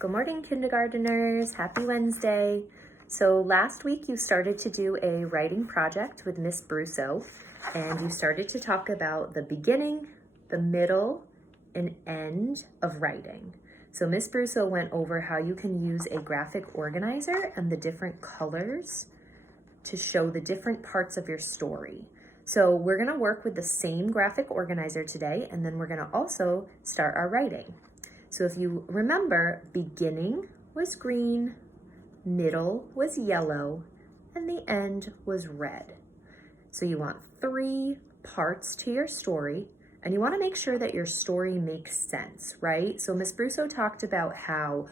Good morning, kindergarteners. Happy Wednesday. So last week you started to do a writing project with Miss Brusso, and you started to talk about the beginning, the middle, and end of writing. So Miss Brusso went over how you can use a graphic organizer and the different colors to show the different parts of your story. So we're gonna work with the same graphic organizer today, and then we're gonna also start our writing. So if you remember, beginning was green, middle was yellow, and the end was red. So you want 3 parts to your story, and you want to make sure that your story makes sense, right? So Miss Brusso talked about how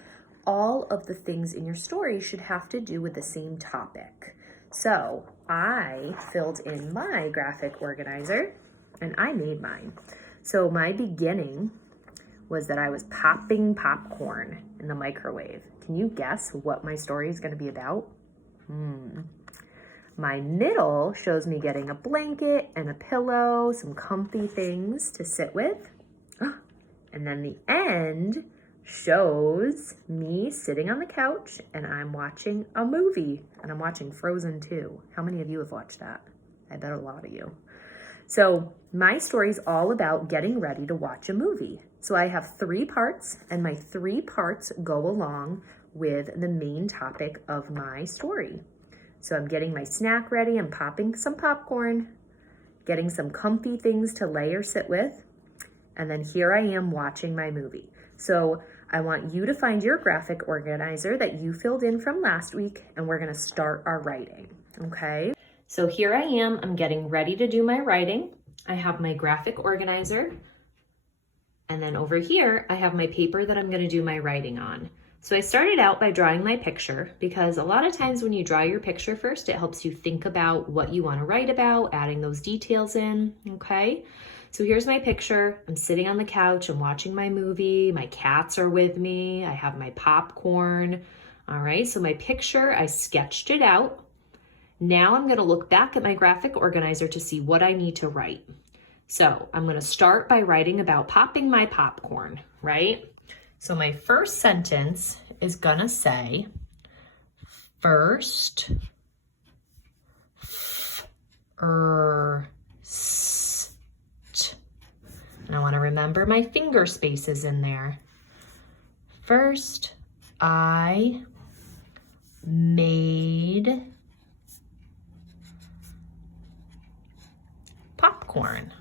all of the things in your story should have to do with the same topic. So I filled in my graphic organizer, and I made mine. So my beginning was that I was popping popcorn in the microwave. Can you guess what my story is going to be about? My middle shows me getting a blanket and a pillow, some comfy things to sit with. And then the end shows me sitting on the couch and I'm watching a movie, and I'm watching Frozen 2. How many of you have watched that? I bet a lot of you. So my story is all about getting ready to watch a movie. So I have 3 parts, and my 3 parts go along with the main topic of my story. So I'm getting my snack ready, I'm popping some popcorn, getting some comfy things to lay or sit with, and then here I am watching my movie. So I want you to find your graphic organizer that you filled in from last week, and we're gonna start our writing, okay? So here I am, I'm getting ready to do my writing. I have my graphic organizer, and then over here, I have my paper that I'm gonna do my writing on. So I started out by drawing my picture, because a lot of times when you draw your picture first, it helps you think about what you wanna write about, adding those details in, okay? So here's my picture. I'm sitting on the couch, I'm watching my movie, my cats are with me, I have my popcorn. All right, so my picture, I sketched it out. Now I'm gonna look back at my graphic organizer to see what I need to write. So I'm gonna start by writing about popping my popcorn, right? So my first sentence is gonna say, first, and I wanna remember my finger spaces in there. First, I made popcorn.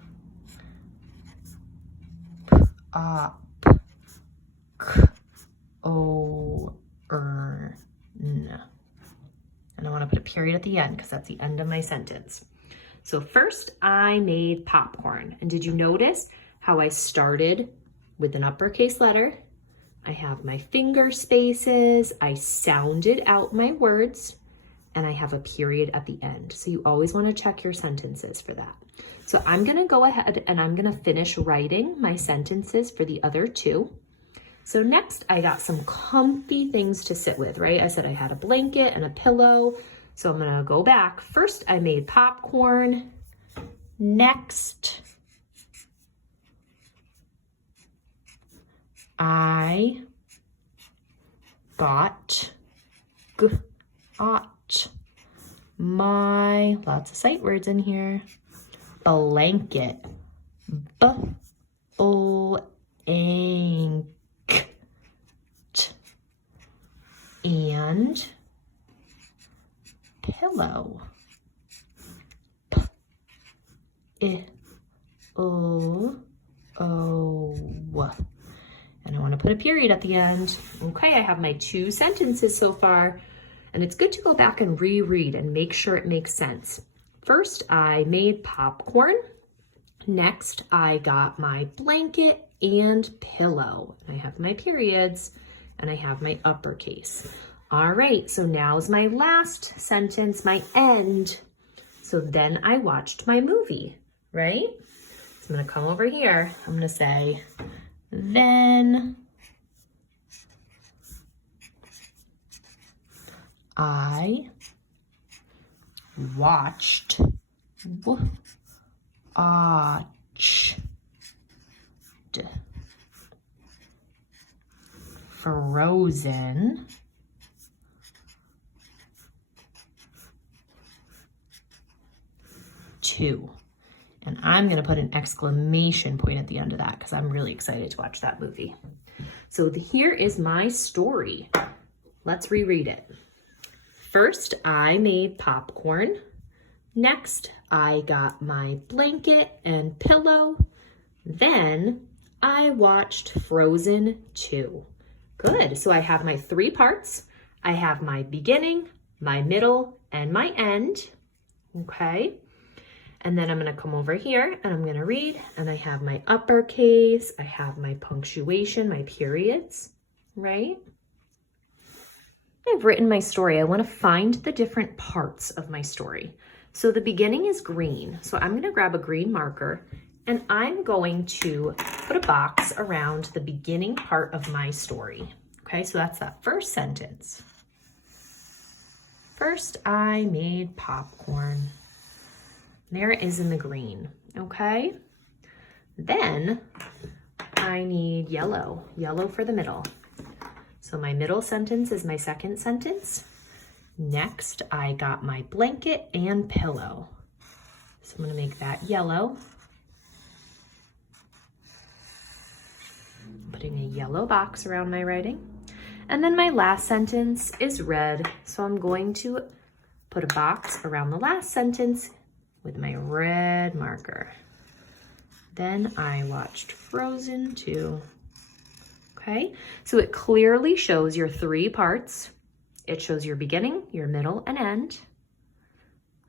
And I want to put a period at the end because that's the end of my sentence. So first I made popcorn. And did you notice how I started with an uppercase letter? I have my finger spaces, I sounded out my words, and I have a period at the end. So you always want to check your sentences for that. So I'm going to go ahead and I'm going to finish writing my sentences for the other 2. So next I got some comfy things to sit with, right? I said I had a blanket and a pillow. So I'm going to go back. First I made popcorn. Next I got my, lots of sight words in here, blanket, and pillow, and I want to put a period at the end. Okay, I have my 2 sentences so far, and it's good to go back and reread and make sure it makes sense. First, I made popcorn. Next, I got my blanket and pillow. I have my periods, and I have my uppercase. All right, so now's my last sentence, my end. So then I watched my movie, right? So I'm gonna come over here. I'm gonna say, then I watched Frozen 2. And I'm going to put an exclamation point at the end of that because I'm really excited to watch that movie. So here is my story. Let's reread it. First, I made popcorn. Next, I got my blanket and pillow. Then I watched Frozen 2. Good. So I have my 3 parts. I have my beginning, my middle, and my end. Okay. And then I'm going to come over here and I'm going to read, and I have my uppercase, I have my punctuation, my periods, right? I've written my story. I want to find the different parts of my story. So the beginning is green. So I'm going to grab a green marker and I'm going to put a box around the beginning part of my story. Okay, so that's that first sentence. First, I made popcorn. There it is in the green, okay? Then I need yellow for the middle. So my middle sentence is my second sentence. Next, I got my blanket and pillow. So I'm gonna make that yellow. Putting a yellow box around my writing. And then my last sentence is red. So I'm going to put a box around the last sentence with my red marker. Then I watched Frozen 2. Okay, so it clearly shows your 3 parts. It shows your beginning, your middle, and end.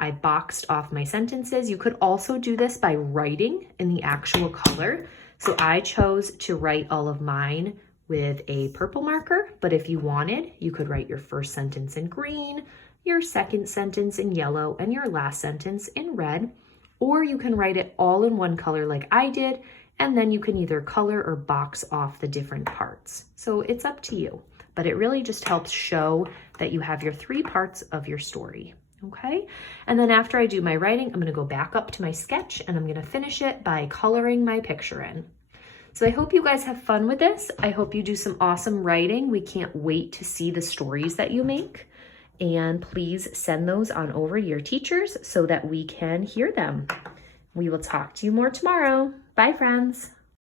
I boxed off my sentences. You could also do this by writing in the actual color. So I chose to write all of mine with a purple marker, but if you wanted, you could write your first sentence in green, your second sentence in yellow, and your last sentence in red, or you can write it all in one color like I did, and then you can either color or box off the different parts. So it's up to you, but it really just helps show that you have your 3 parts of your story, okay? And then after I do my writing, I'm gonna go back up to my sketch and I'm gonna finish it by coloring my picture in. So I hope you guys have fun with this. I hope you do some awesome writing. We can't wait to see the stories that you make. And please send those on over to your teachers so that we can hear them. We will talk to you more tomorrow. Bye, friends.